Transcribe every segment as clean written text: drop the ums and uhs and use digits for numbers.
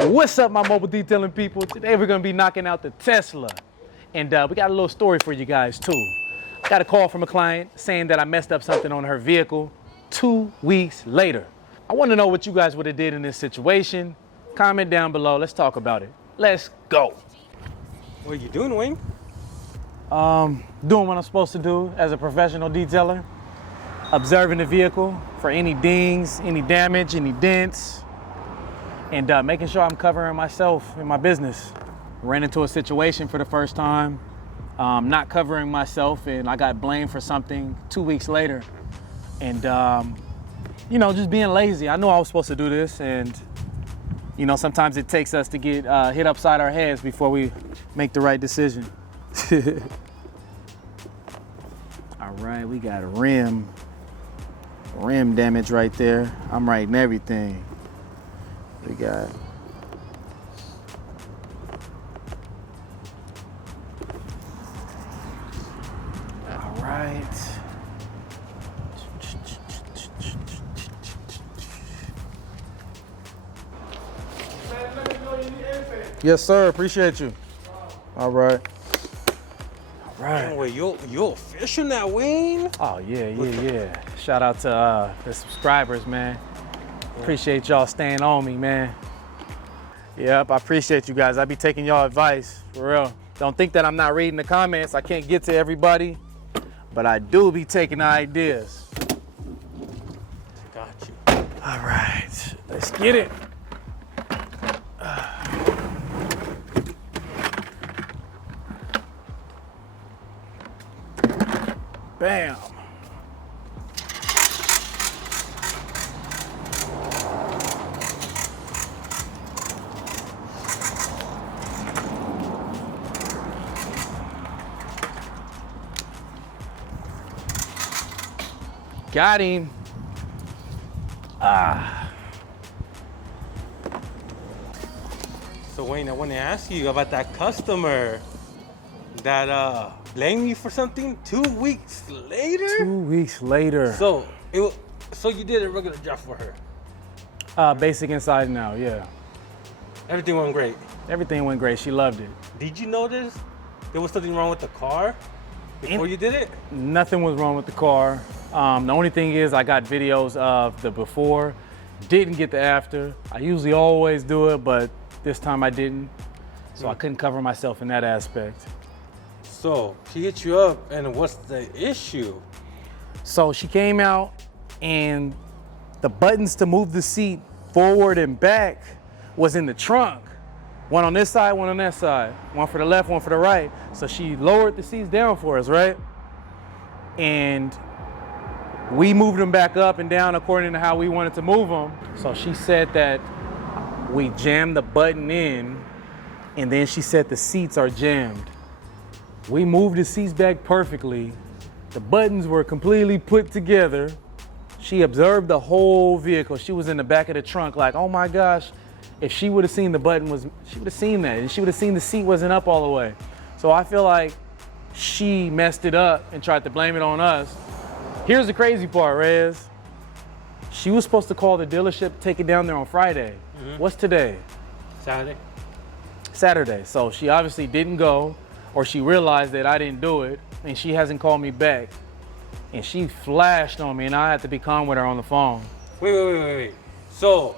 What's up, my mobile detailing people? Today we're gonna be knocking out the Tesla. And we got a little story for you guys too. I got a call from a client saying that I messed up something on her vehicle 2 weeks later. I wanna know what you guys would have did in this situation. Comment down below, let's talk about it. Let's go. What are you doing, Wayne? Doing what I'm supposed to do as a professional detailer. Observing the vehicle for any dings, any damage, any dents, and making sure I'm covering myself in my business. Ran into a situation for the first time, not covering myself, and I got blamed for something 2 weeks later. And, you know, just being lazy. I knew I was supposed to do this, and, you know, sometimes it takes us to get hit upside our heads before we make the right decision. All right, we got a rim damage right there. I'm writing everything. We got all right. Yes, sir. Appreciate you. All right. All right. Wait, you're official now, Wayne? Oh yeah. Shout out to the subscribers, man. Appreciate y'all staying on me, man. Yep, I appreciate you guys. I be taking y'all advice, for real. Don't think that I'm not reading the comments. I can't get to everybody, but I do be taking the ideas. Got you. All right, let's get it. Bam. Got him. So, Wayne, I want to ask you about that customer that blamed you for something 2 weeks later? 2 weeks later. So you did a regular job for her? Basic inside and out, yeah. Everything went great? Everything went great. She loved it. Did you notice there was something wrong with the car before you did it? Nothing was wrong with the car. The only thing is I got videos of the before, didn't get the after. I usually always do it, but this time I didn't. So I couldn't cover myself in that aspect. So she hit you up, and what's the issue? So she came out, and the buttons to move the seat forward and back was in the trunk. One on this side, one on that side. One for the left, one for the right. So she lowered the seats down for us, right? And we moved them back up and down according to how we wanted to move them. So she said that we jammed the button in, and then she said the seats are jammed. We moved the seats back perfectly. The buttons were completely put together. She observed the whole vehicle. She was in the back of the trunk like, oh my gosh, if she would have seen the button she would have seen that, and she would have seen the seat wasn't up all the way. So I feel like she messed it up and tried to blame it on us. Here's the crazy part, Rez. She was supposed to call the dealership, take it down there on Friday. What's today? Saturday. So she obviously didn't go, or she realized that I didn't do it, and she hasn't called me back. And she flashed on me, and I had to be calm with her on the phone. Wait. So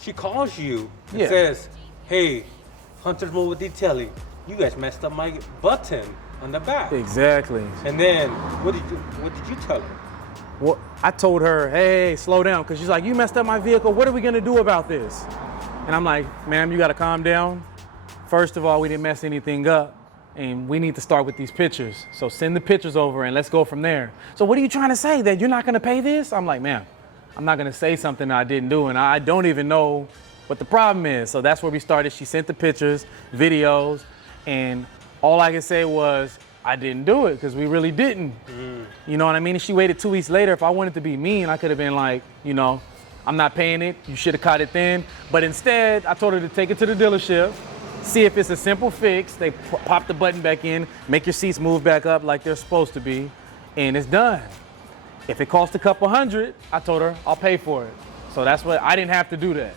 she calls you and says, hey, Hunter's Mobile Detailing, you guys messed up my button on the back. Exactly. And then what did you tell her? Well, I told her, hey, slow down, because she's like, you messed up my vehicle. What are we going to do about this? And I'm like, ma'am, you got to calm down. First of all, we didn't mess anything up, and we need to start with these pictures. So send the pictures over, and let's go from there. So what are you trying to say, that you're not going to pay this? I'm like, ma'am, I'm not going to say something I didn't do, and I don't even know what the problem is. So that's where we started. She sent the pictures, videos, and all I could say was, I didn't do it, because we really didn't. You know what I mean? And she waited 2 weeks later. If I wanted to be mean, I could have been like, you know, I'm not paying it. You should have caught it then. But instead, I told her to take it to the dealership, see if it's a simple fix. They pop the button back in, make your seats move back up like they're supposed to be, and it's done. If it costs a couple hundred, I told her I'll pay for it. So that's what, I didn't have to do that.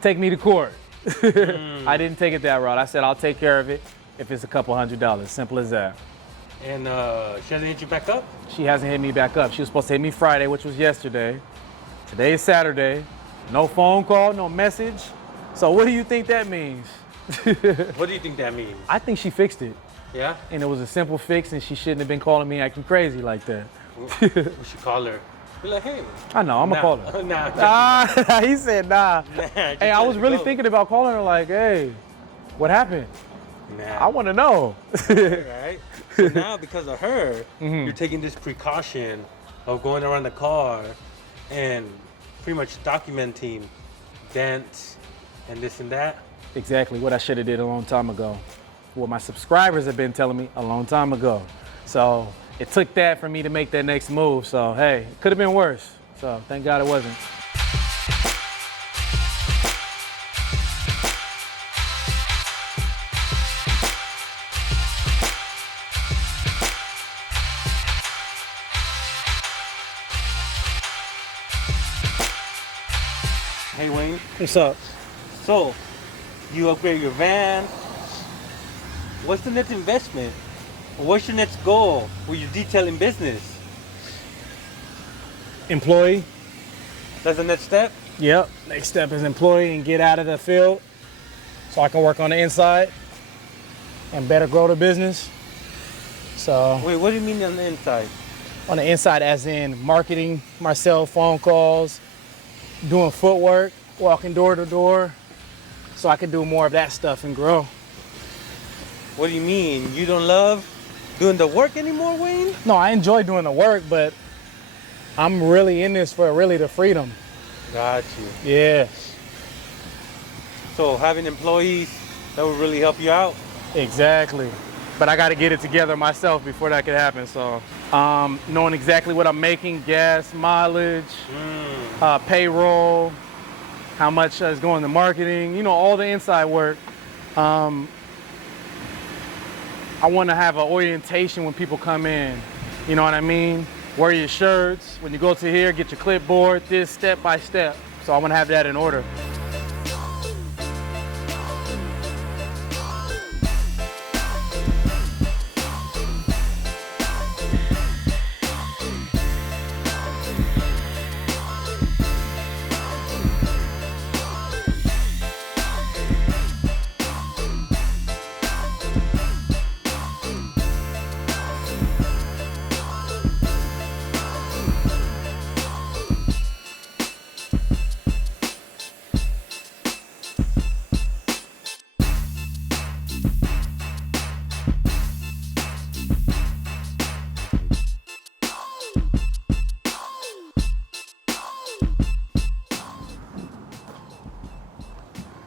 Take me to court. I didn't take it that route. I said, I'll take care of it if it's a couple $100. Simple as that. And she hasn't hit you back up? She hasn't hit me back up. She was supposed to hit me Friday, which was yesterday. Today is Saturday. No phone call, no message. So what do you think that means? What do you think that means? I think she fixed it. Yeah? And it was a simple fix, and she shouldn't have been calling me acting crazy like that. We should call her. Be like, hey. I know, I'm gonna call her. Nah. He said nah. Hey, I was really thinking about calling her like, hey, what happened? Nah. I want to know. Right? So now, because of her, you're taking this precaution of going around the car and pretty much documenting dents and this and that. Exactly what I should have did a long time ago. What my subscribers have been telling me a long time ago. So it took that for me to make that next move. So hey, it could have been worse. So thank God it wasn't. Hey Wayne. What's up? So, you upgrade your van. What's the next investment? What's your next goal with your detailing business? Employee. That's the next step? Yep. Next step is employee and get out of the field so I can work on the inside and better grow the business. So Wait, what do you mean on the inside? on the inside as in marketing myself, phone calls, doing footwork, walking door to door, so I can do more of that stuff and grow. What do you mean? You don't love doing the work anymore, Wayne? No, I enjoy doing the work, but I'm really in this for really the freedom. Got you. Yeah, So having employees, that would really help you out? exactly. But I got to get it together myself before that could happen. So knowing exactly what I'm making, gas, mileage, payroll, how much is going to marketing, you know, all the inside work. I want to have an orientation when people come in. You know what I mean? Wear your shirts. When you go to here, get your clipboard, this step by step. So I want to have that in order.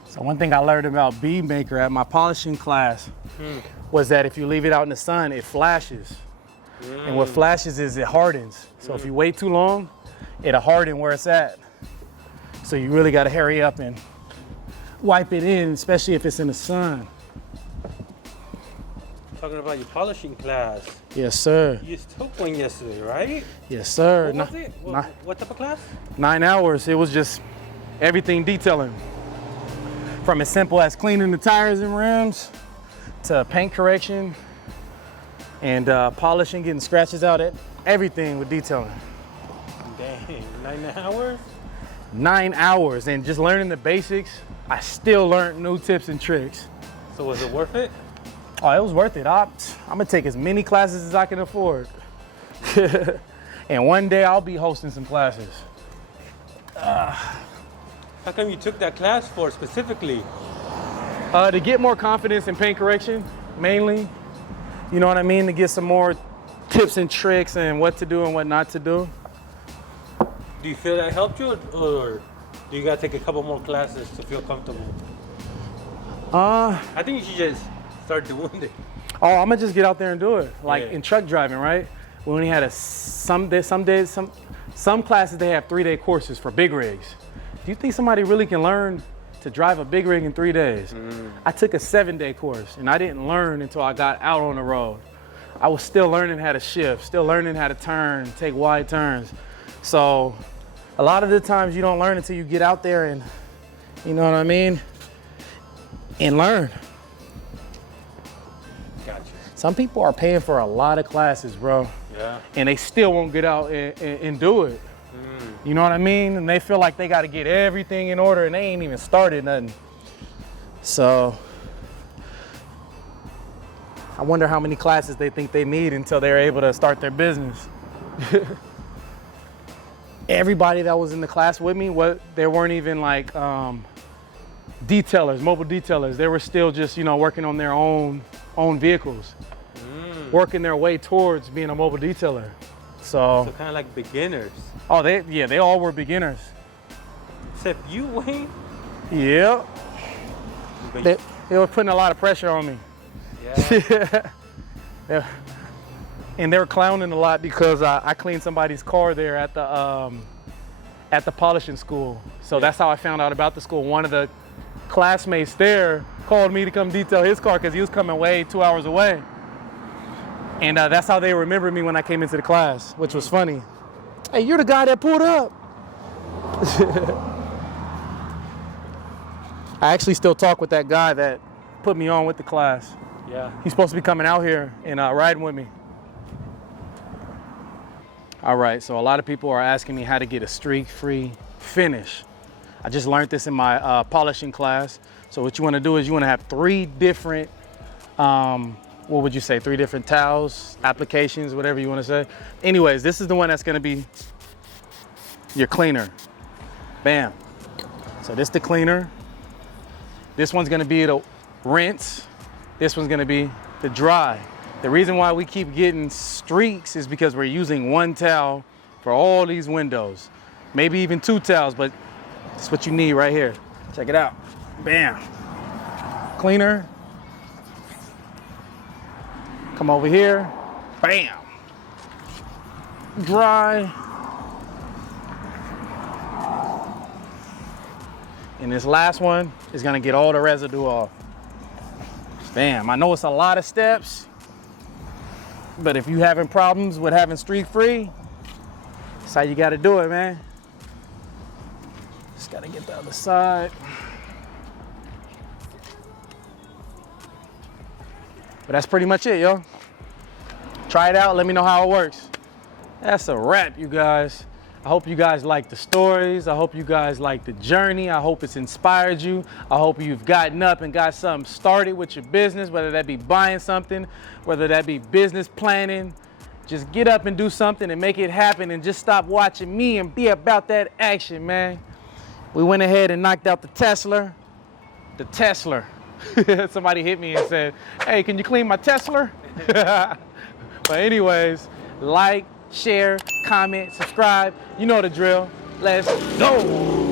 So one thing I learned about bead maker at my polishing class was that if you leave it out in the sun, it flashes. And what flashes is it hardens. So if you wait too long, it'll harden where it's at. So you really gotta hurry up and wipe it in, especially if it's in the sun. Talking about your polishing class. Yes, sir. You took one yesterday, right? Yes, sir. What was it? What type of class? 9 hours. It was just everything detailing. From as simple as cleaning the tires and rims to paint correction and polishing, getting scratches out, everything with detailing. Dang, 9 hours? 9 hours and just learning the basics. I still learned new tips and tricks. So was it worth it? Oh, it was worth it. I'm gonna take as many classes as I can afford. And one day I'll be hosting some classes. How come you took that class for specifically? To get more confidence in paint correction, mainly. You know what I mean? To get some more tips and tricks and what to do and what not to do. Do you feel that helped you, or do you gotta take a couple more classes to feel comfortable? I think you should just start doing it. Oh, I'm gonna just get out there and do it. Like Yeah. in truck driving, right? We only had some classes they have 3-day courses for big rigs. Do you think somebody really can learn to drive a big rig in 3 days? I took a 7-day course and I didn't learn until I got out on the road. I was still learning how to shift, still learning how to turn, take wide turns. So a lot of the times you don't learn until you get out there and, you know what I mean? and learn. Gotcha. Some people are paying for a lot of classes, bro. Yeah. And they still won't get out and do it. You know what I mean? And they feel like they got to get everything in order and they ain't even started nothing. So I wonder how many classes they think they need until they're able to start their business. Everybody that was in the class with me, they weren't even like detailers, mobile detailers. They were still just, you know, working on their own vehicles, working their way towards being a mobile detailer. So kind of like beginners. Oh, they all were beginners. Except you, Wayne. Yep. They were putting a lot of pressure on me. Yeah. And they were clowning a lot because I cleaned somebody's car there at the polishing school. So that's how I found out about the school. One of the classmates there called me to come detail his car because he was coming way 2 hours away. And that's how they remembered me when I came into the class, which was funny. Hey, you're the guy that pulled up. I actually still talk with that guy that put me on with the class. Yeah. He's supposed to be coming out here and riding with me. All right, so a lot of people are asking me how to get a streak-free finish. I just learned this in my polishing class. So what you want to do is you want to have 3 different, what would you say, 3 different towels, applications, whatever you want to say. Anyways, this is the one that's going to be your cleaner. Bam. So this is the cleaner. This one's going to be the rinse. This one's going to be the dry. The reason why we keep getting streaks is because we're using 1 towel for all these windows. Maybe even 2 towels, but that's what you need right here. Check it out. Bam. Cleaner. Come over here. Bam. Dry. And this last one is gonna get all the residue off. Bam. I know it's a lot of steps, but if you're having problems with having streak-free, that's how you gotta do it, man. Just gotta get the other side. But that's pretty much it, yo. Try it out, let me know how it works. That's a wrap, you guys. I hope you guys like the stories. I hope you guys like the journey. I hope it's inspired you. I hope you've gotten up and got something started with your business, whether that be buying something, whether that be business planning. Just get up and do something and make it happen and just stop watching me and be about that action, man. We went ahead and knocked out the Tesla. The Tesla. Somebody hit me and said, hey, can you clean my Tesla? But anyways, like, share, comment, subscribe. You know the drill. Let's go.